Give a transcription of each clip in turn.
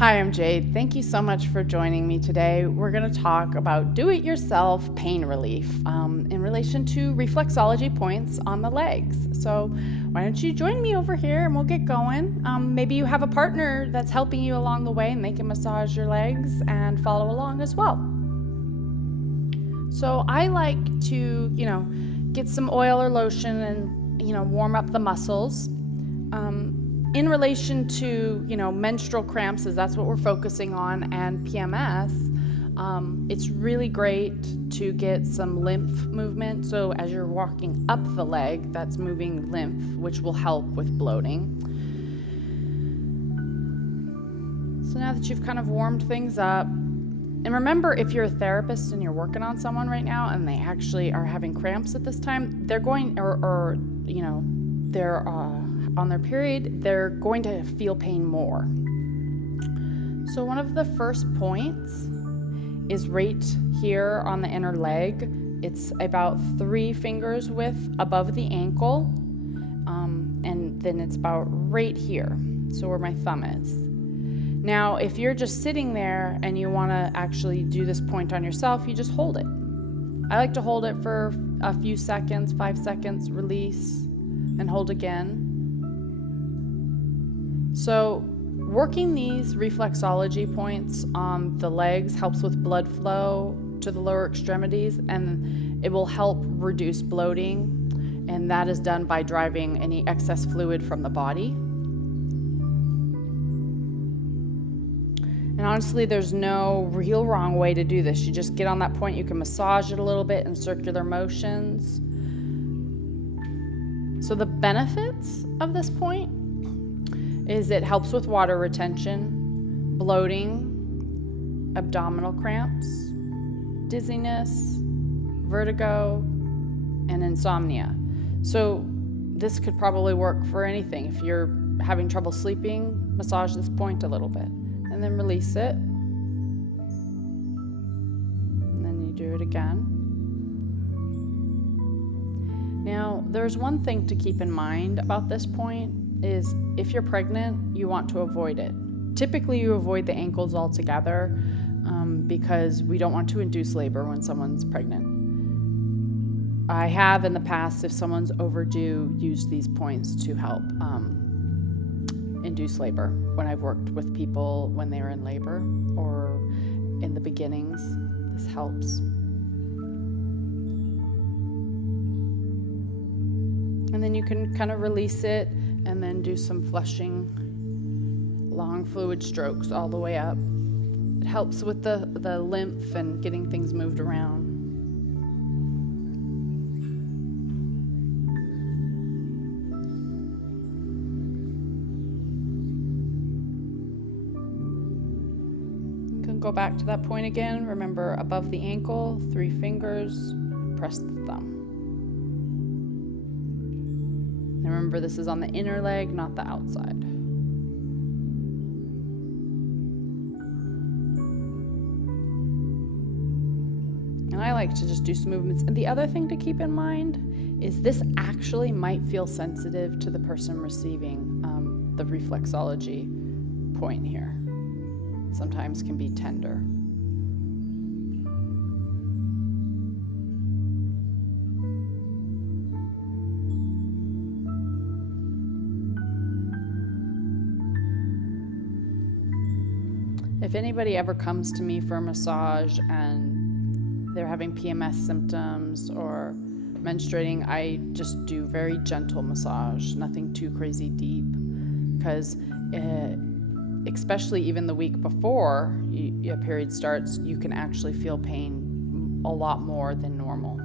Hi, I'm Jade. Thank you so much for joining me today. We're going to talk about do-it-yourself pain relief in relation to reflexology points on the legs. So why don't you join me over here and we'll get going. Maybe you have a partner that's helping you along the way and they can massage your legs and follow along as well. So I like to, get some oil or lotion and, warm up the muscles. In relation to, menstrual cramps, as that's what we're focusing on, and PMS, it's really great to get some lymph movement. So as you're walking up the leg, that's moving lymph, which will help with bloating. So now that you've kind of warmed things up, and remember, if you're a therapist and you're working on someone right now and they actually are having cramps at this time, they're going, they're on their period, they're going to feel pain more. So one of the first points is right here on the inner leg. It's about 3 fingers width above the ankle, and then it's about right here, so where my thumb is. Now, if you're just sitting there and you want to actually do this point on yourself, you just hold it. I like to hold it for a few seconds, 5 seconds, release, and hold again. So working these reflexology points on the legs helps with blood flow to the lower extremities, and it will help reduce bloating, and that is done by driving any excess fluid from the body. And honestly, there's no real wrong way to do this. You just get on that point, you can massage it a little bit in circular motions. So the benefits of this point is it helps with water retention, bloating, abdominal cramps, dizziness, vertigo, and insomnia. So this could probably work for anything. If you're having trouble sleeping, massage this point a little bit. And then release it. And then you do it again. Now, there's one thing to keep in mind about this point is if you're pregnant, you want to avoid it. Typically, you avoid the ankles altogether because we don't want to induce labor when someone's pregnant. I have in the past, if someone's overdue, used these points to help induce labor when I've worked with people when they were in labor or in the beginnings. This helps. And then you can kind of release it and then do some flushing, long fluid strokes all the way up. It helps with the lymph and getting things moved around. Go back to that point again. Remember, above the ankle, 3 fingers, press the thumb. And remember, this is on the inner leg, not the outside. And I like to just do some movements. And the other thing to keep in mind is this actually might feel sensitive to the person receiving the reflexology point here. Sometimes can be tender. If anybody ever comes to me for a massage and they're having PMS symptoms or menstruating, I just do very gentle massage, nothing too crazy deep, because especially even the week before your period starts, you can actually feel pain a lot more than normal.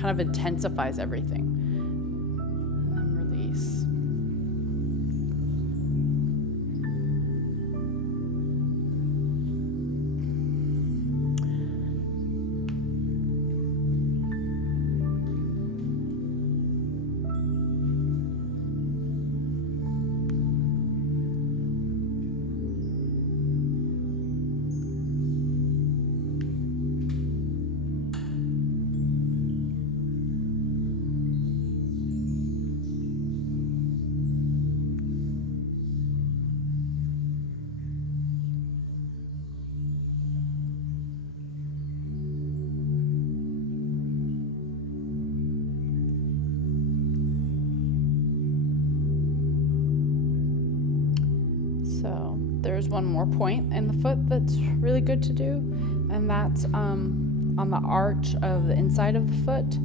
Kind of intensifies everything. And then release. there's one more point in the foot that's really good to do, and that's on the arch of the inside of the foot,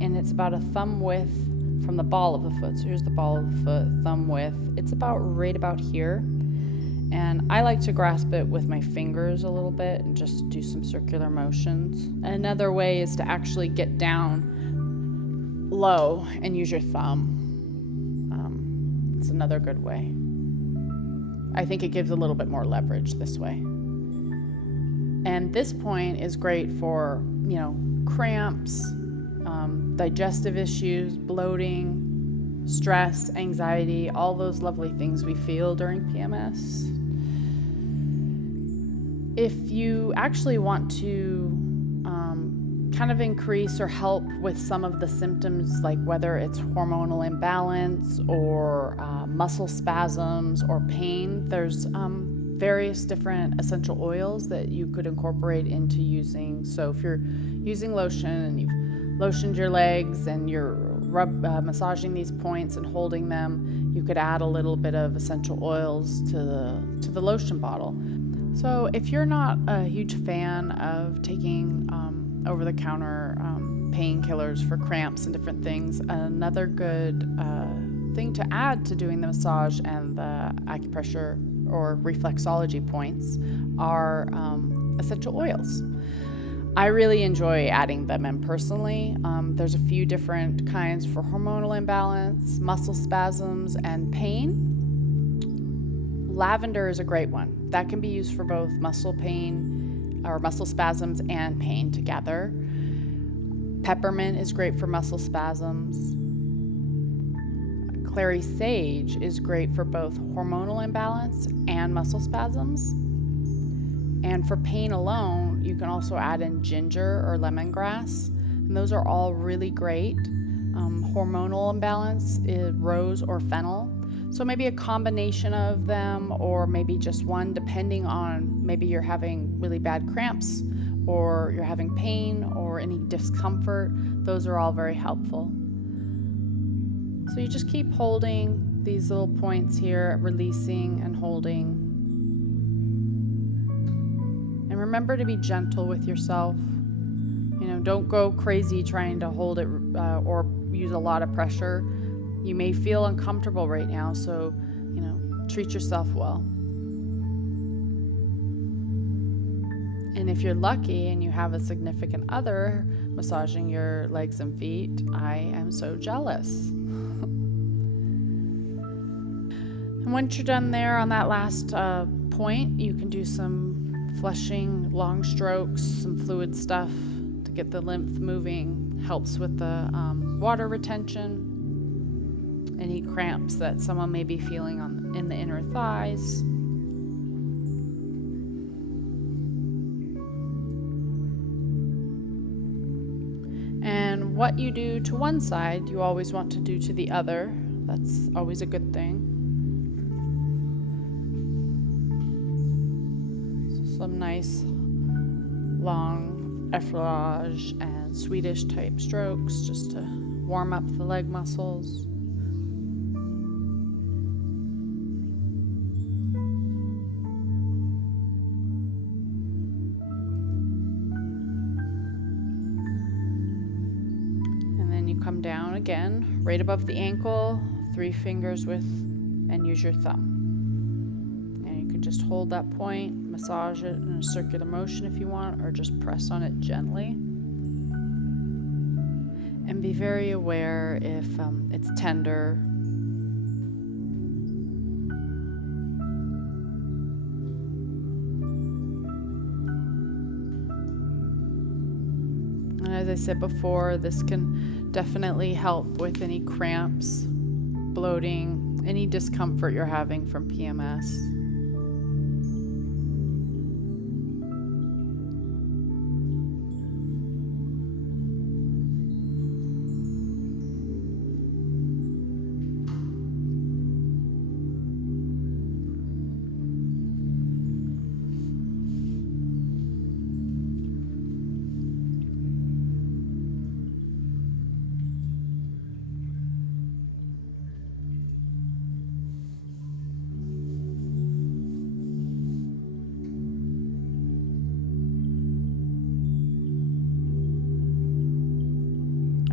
and it's about a thumb width from the ball of the foot. So here's the ball of the foot, thumb width. It's about right about here, and I like to grasp it with my fingers a little bit and just do some circular motions. Another way is to actually get down low and use your thumb. It's another good way. I think it gives a little bit more leverage this way. And this point is great for, cramps, digestive issues, bloating, stress, anxiety, all those lovely things we feel during PMS. If you actually want to kind of increase or help with some of the symptoms, like whether it's hormonal imbalance or muscle spasms or pain, there's various different essential oils that you could incorporate into using. So if you're using lotion and you've lotioned your legs and you're massaging these points and holding them, you could add a little bit of essential oils to the lotion bottle. So if you're not a huge fan of taking over-the-counter painkillers for cramps and different things, another good thing to add to doing the massage and the acupressure or reflexology points are essential oils. I really enjoy adding them in personally. There's a few different kinds for hormonal imbalance, muscle spasms, and pain. Lavender is a great one. That can be used for both muscle pain or muscle spasms and pain together. Peppermint is great for muscle spasms. Clary sage is great for both hormonal imbalance and muscle spasms. And for pain alone, you can also add in ginger or lemongrass. And those are all really great. Hormonal imbalance is rose or fennel. So maybe a combination of them, or maybe just one, depending on maybe you're having really bad cramps or you're having pain or any discomfort. Those are all very helpful. So you just keep holding these little points here, releasing and holding. And remember to be gentle with yourself. Don't go crazy trying to hold it or use a lot of pressure. You may feel uncomfortable right now, so, treat yourself well. And if you're lucky and you have a significant other massaging your legs and feet, I am so jealous. And once you're done there on that last point, you can do some flushing, long strokes, some fluid stuff to get the lymph moving. Helps with the water retention. Any cramps that someone may be feeling in the inner thighs. And what you do to one side, you always want to do to the other. That's always a good thing. So some nice long effleurage and Swedish type strokes just to warm up the leg muscles. Come down again, right above the ankle, 3 fingers and use your thumb. And you can just hold that point, massage it in a circular motion if you want, or just press on it gently. And be very aware if it's tender. And as I said before, this can definitely help with any cramps, bloating, any discomfort you're having from PMS.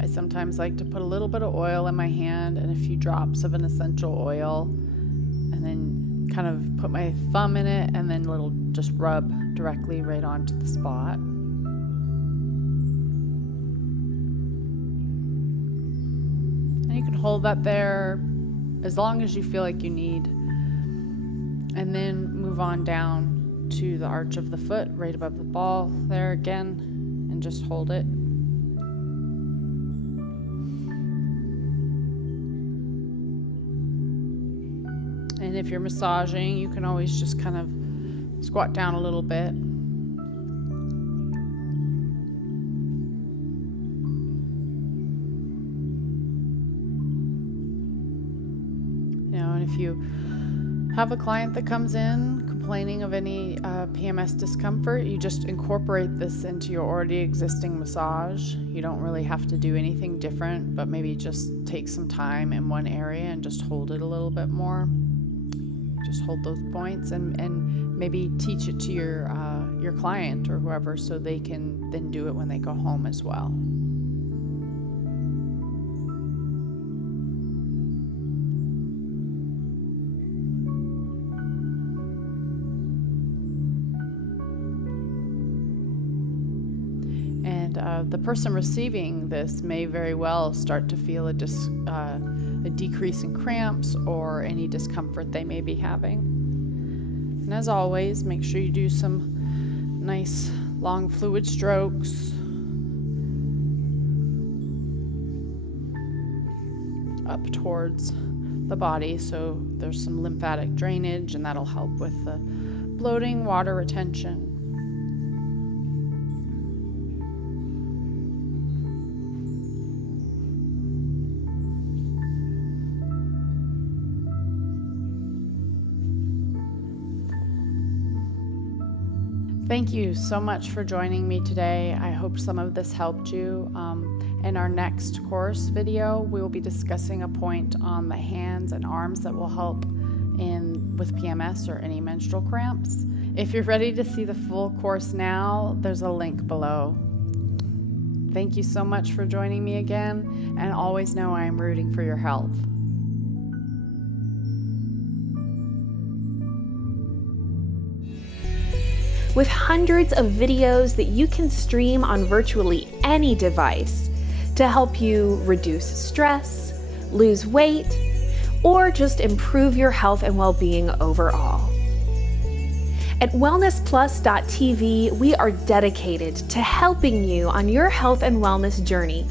I sometimes like to put a little bit of oil in my hand and a few drops of an essential oil, and then kind of put my thumb in it and then just rub directly right onto the spot. And you can hold that there as long as you feel like you need, and then move on down to the arch of the foot right above the ball there again, and just hold it. And if you're massaging, you can always just kind of squat down a little bit. And if you have a client that comes in complaining of any PMS discomfort, you just incorporate this into your already existing massage. You don't really have to do anything different, but maybe just take some time in one area and just hold it a little bit more. Just hold those points and maybe teach it to your client or whoever, so they can then do it when they go home as well. The person receiving this may very well start to feel a decrease in cramps or any discomfort they may be having. And as always, make sure you do some nice long fluid strokes up towards the body, so there's some lymphatic drainage, and that'll help with the bloating, water retention. Thank you so much for joining me today. I hope some of this helped you. In our next course video, we will be discussing a point on the hands and arms that will help with PMS or any menstrual cramps. If you're ready to see the full course now, there's a link below. Thank you so much for joining me again, and always know I am rooting for your health. With hundreds of videos that you can stream on virtually any device to help you reduce stress, lose weight, or just improve your health and well-being overall. At WellnessPlus.tv, we are dedicated to helping you on your health and wellness journey.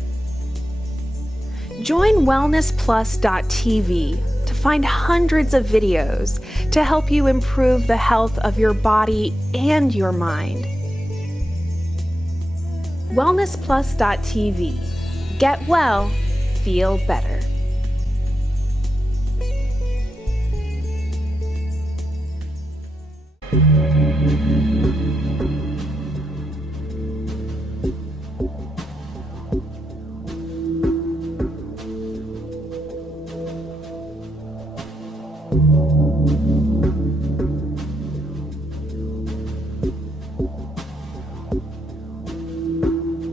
Join WellnessPlus.tv to find hundreds of videos to help you improve the health of your body and your mind. WellnessPlus.tv. Get well, feel better.